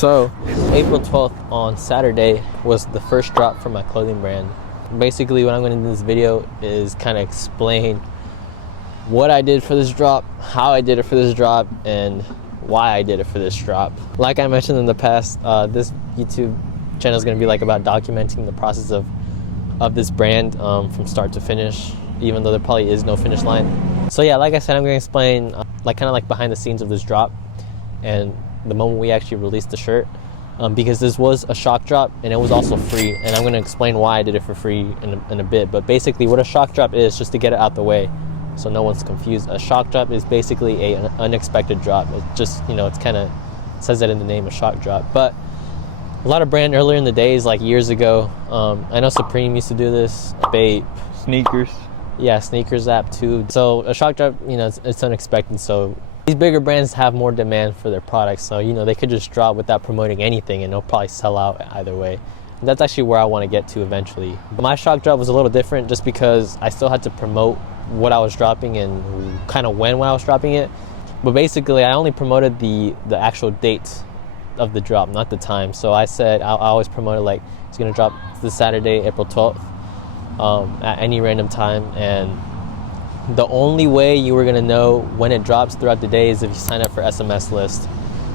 So, April 12th on Saturday was the first drop for my clothing brand. Basically, what I'm going to do in this video is kind of explain what I did for this drop, how I did it for this drop, and why I did it for this drop. Like I mentioned in the past, this YouTube channel is going to be like about documenting the process of this brand from start to finish, even though there probably is no finish line. So yeah, like I said, I'm going to explain kind of like behind the scenes of this drop and the moment we actually released the shirt, because this was a shock drop and it was also free, and I'm going to explain why I did it for free in a bit. But basically what a shock drop is, just to get it out the way so no one's confused, a shock drop is basically an unexpected drop. It just, you know, it's kind of says that in the name, a shock drop. But a lot of brand earlier in the days, like years ago, I know Supreme used to do this, Bape, Sneakers. Yeah, Sneakers app too. So a shock drop, you know, it's unexpected. So these bigger brands have more demand for their products. So, you know, they could just drop without promoting anything and they'll probably sell out either way. And that's actually where I want to get to eventually. But my shock drop was a little different just because I still had to promote what I was dropping and kind of when I was dropping it. But basically, I only promoted the actual date of the drop, not the time. So I said I always promoted like it's going to drop this Saturday, April 12th, at any random time. And the only way you were gonna know when it drops throughout the day is if you sign up for SMS list.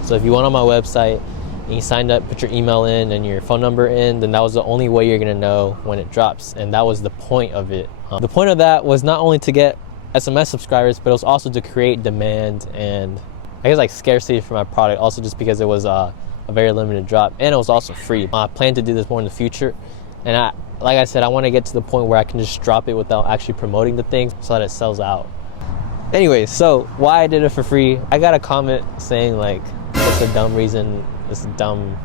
So if you went on my website and you signed up, put your email in and your phone number in, then that was the only way you're gonna know when it drops. And that was the point of it. The point of that was not only to get SMS subscribers, but it was also to create demand and I guess like scarcity for my product, also just because it was a very limited drop and it was also free. I plan to do this more in the future, and like I said, I want to get to the point where I can just drop it without actually promoting the thing so that it sells out. Anyways, so why I did it for free. I got a comment saying like, it's a dumb reason, it's a dumb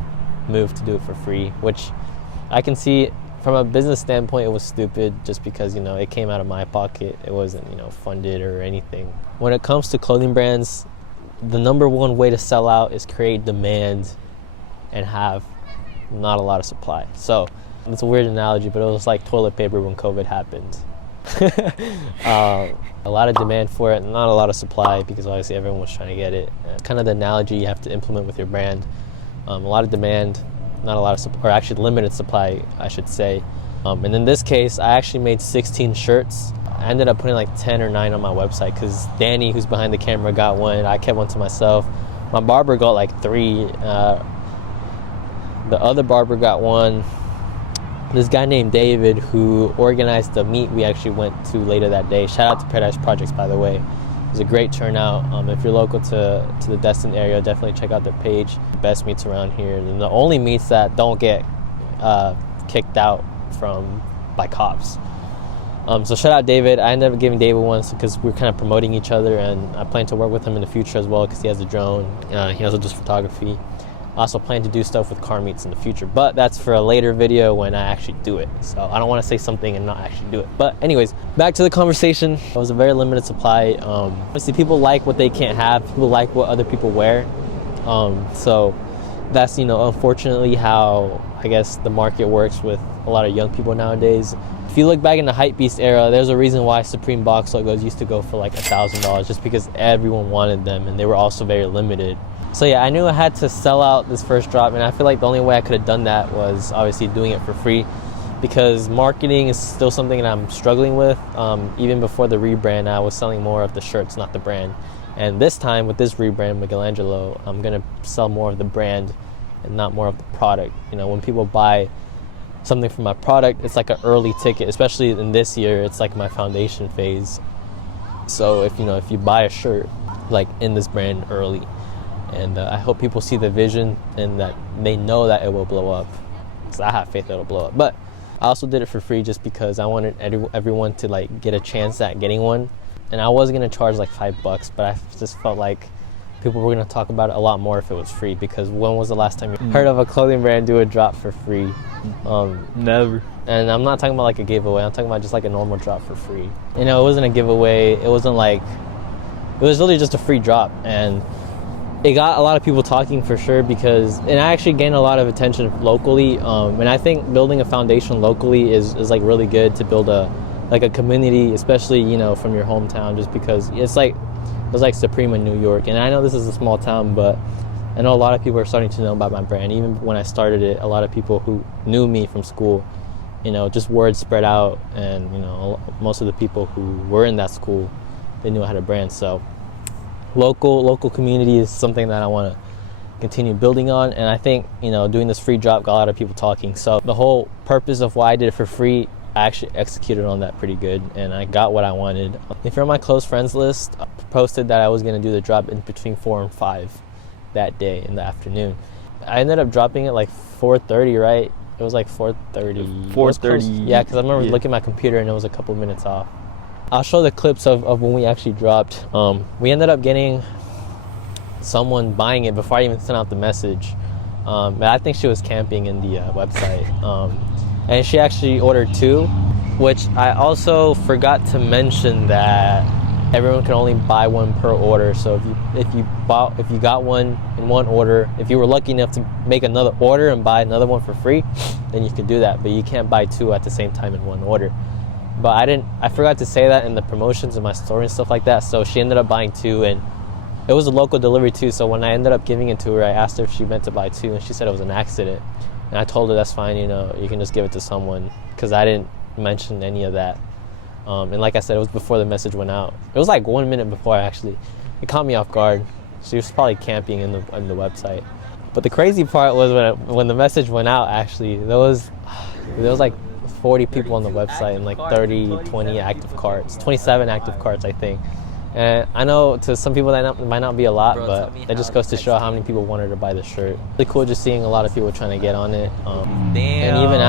move to do it for free, which I can see from a business standpoint, it was stupid just because, you know, it came out of my pocket. It wasn't, you know, funded or anything. When it comes to clothing brands, the number one way to sell out is create demand and have not a lot of supply. So it's a weird analogy, but it was like toilet paper when COVID happened. A lot of demand for it, not a lot of supply, because obviously everyone was trying to get it. Kind of the analogy you have to implement with your brand. A lot of demand, not a lot of supply, or actually limited supply, I should say. And in this case, I actually made 16 shirts. I ended up putting like 10 or 9 on my website because Danny, who's behind the camera, got one. I kept one to myself. My barber got like 3. The other barber got one. This guy named David, who organized the meet we actually went to later that day. Shout out to Paradise Projects, by the way. It was a great turnout. If you're local to the Destin area, definitely check out their page. Best meets around here, and the only meets that don't get kicked out by cops. So shout out David. I ended up giving David one because we're kind of promoting each other, and I plan to work with him in the future as well because he has a drone. He also does photography. I also plan to do stuff with car meets in the future, but that's for a later video when I actually do it. So I don't want to say something and not actually do it. But anyways, back to the conversation. It was a very limited supply. Obviously people like what they can't have. People like what other people wear. So that's, you know, unfortunately how I guess the market works with a lot of young people nowadays. If you look back in the Hypebeast era, there's a reason why Supreme box logos used to go for like $1,000, just because everyone wanted them and they were also very limited. So yeah, I knew I had to sell out this first drop, and I feel like the only way I could have done that was obviously doing it for free, because marketing is still something that I'm struggling with. Even before the rebrand, I was selling more of the shirts, not the brand. And this time with this rebrand, Miguel Angelo, I'm gonna sell more of the brand and not more of the product. You know, when people buy something from my product, it's like an early ticket, especially in this year, it's like my foundation phase. So if you buy a shirt like in this brand early, and I hope people see the vision and that they know that it will blow up, because I have faith that it'll blow up. But I also did it for free just because I wanted everyone to like get a chance at getting one. And I was gonna charge like $5, but I just felt like people were gonna talk about it a lot more if it was free, because when was the last time you heard of a clothing brand do a drop for free? Never. And I'm not talking about like a giveaway, I'm talking about just like a normal drop for free. You know, it wasn't a giveaway, it wasn't like, it was really just a free drop. And it got a lot of people talking for sure, and I actually gained a lot of attention locally. And I think building a foundation locally is like really good to build a community, especially, you know, from your hometown, just because it was like Supreme in New York. And I know this is a small town, but I know a lot of people are starting to know about my brand. Even when I started it, a lot of people who knew me from school, just word spread out, and most of the people who were in that school, they knew I had a brand. So local community is something that I want to continue building on, and I think doing this free drop got a lot of people talking. So the whole purpose of why I did it for free, I actually executed on that pretty good, and I got what I wanted. If you're on my close friends list, I posted that I was going to do the drop in between 4 and 5 that day in the afternoon. I ended up dropping it like 4:30, right? It was like 4:30. 4:30. Yeah, because I remember looking at my computer and it was a couple minutes off. I'll show the clips of when we actually dropped. We ended up getting someone buying it before I even sent out the message. But I think she was camping in the website. And she actually ordered 2, which I also forgot to mention that everyone can only buy 1 per order. So if you got one in one order, if you were lucky enough to make another order and buy another one for free, then you can do that. But you can't buy 2 at the same time in one order. But I forgot to say that in the promotions in my story and stuff like that. So she ended up buying 2, and it was a local delivery too. So when I ended up giving it to her, I asked her if she meant to buy 2, and she said it was an accident. And I told her that's fine, you can just give it to someone, because I didn't mention any of that. And like I said, it was before the message went out. It was like 1 minute before it caught me off guard. She was probably camping in the website. But the crazy part was when the message went out, actually, there was like 40 people on the website and like 20 active carts, 27 active carts, I think. And I know to some people that might not be a lot, but that just goes to show how many people wanted to buy the shirt. Really cool just seeing a lot of people trying to get on it. And even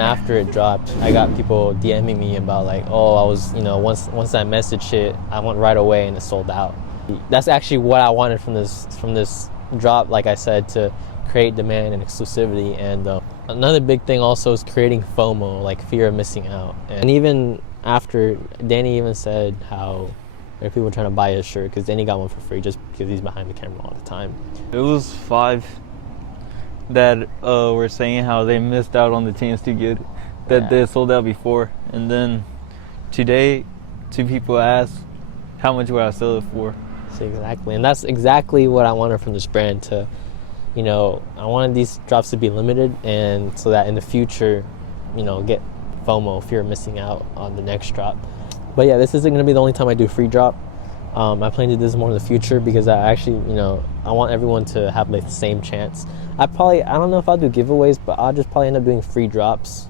after it dropped, I got people DMing me about like, oh, I was, once that message hit, I went right away and it sold out. That's actually what I wanted from this drop, like I said, to create demand and exclusivity. And another big thing also is creating FOMO, like fear of missing out. And even after, Danny even said how there are people trying to buy his shirt because Danny got one for free just because he's behind the camera all the time. It was 5 that were saying how they missed out on the chance to get it, that they sold out before. And then today, 2 people asked how much would I sell it for. So exactly, and that's exactly what I wanted from this brand to, I wanted these drops to be limited, and so that in the future, get FOMO, fear of missing out on the next drop. But yeah, this isn't going to be the only time I do free drop. I plan to do this more in the future because I actually, I want everyone to have like the same chance. I don't know if I'll do giveaways, but I'll just probably end up doing free drops.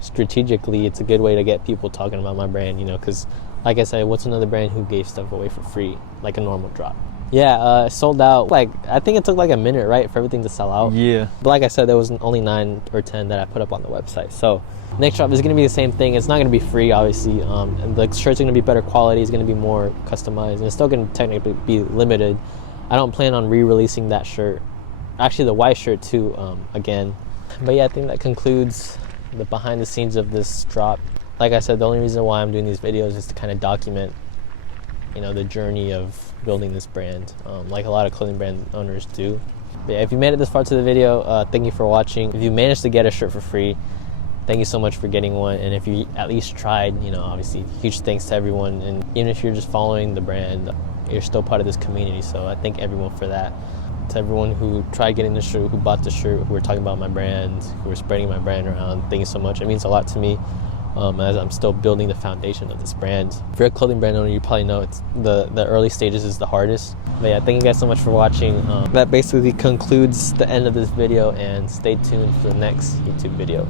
Strategically, it's a good way to get people talking about my brand, because like I said, what's another brand who gave stuff away for free, like a normal drop? Yeah, sold out. Like, I think it took like a minute, right, for everything to sell out. Yeah. But like I said, there was only 9 or 10 that I put up on the website. So next drop is going to be the same thing. It's not going to be free, obviously. And the shirt's going to be better quality. It's going to be more customized. And it's still going to technically be limited. I don't plan on re-releasing that shirt. Actually, the white shirt too, again. But yeah, I think that concludes the behind the scenes of this drop. Like I said, the only reason why I'm doing these videos is to kind of document, the journey of building this brand, like a lot of clothing brand owners do. But yeah, if you made it this far to the video, thank you for watching. If you managed to get a shirt for free, thank you so much for getting one. And if you at least tried, obviously huge thanks to everyone. And even if you're just following the brand, you're still part of this community. So I thank everyone for that. To everyone who tried getting the shirt, who bought the shirt, who were talking about my brand, who were spreading my brand around, thank you so much. It means a lot to me. As I'm still building the foundation of this brand. If you're a clothing brand owner, you probably know it's the early stages is the hardest. But yeah, thank you guys so much for watching. That basically concludes the end of this video, and stay tuned for the next YouTube video.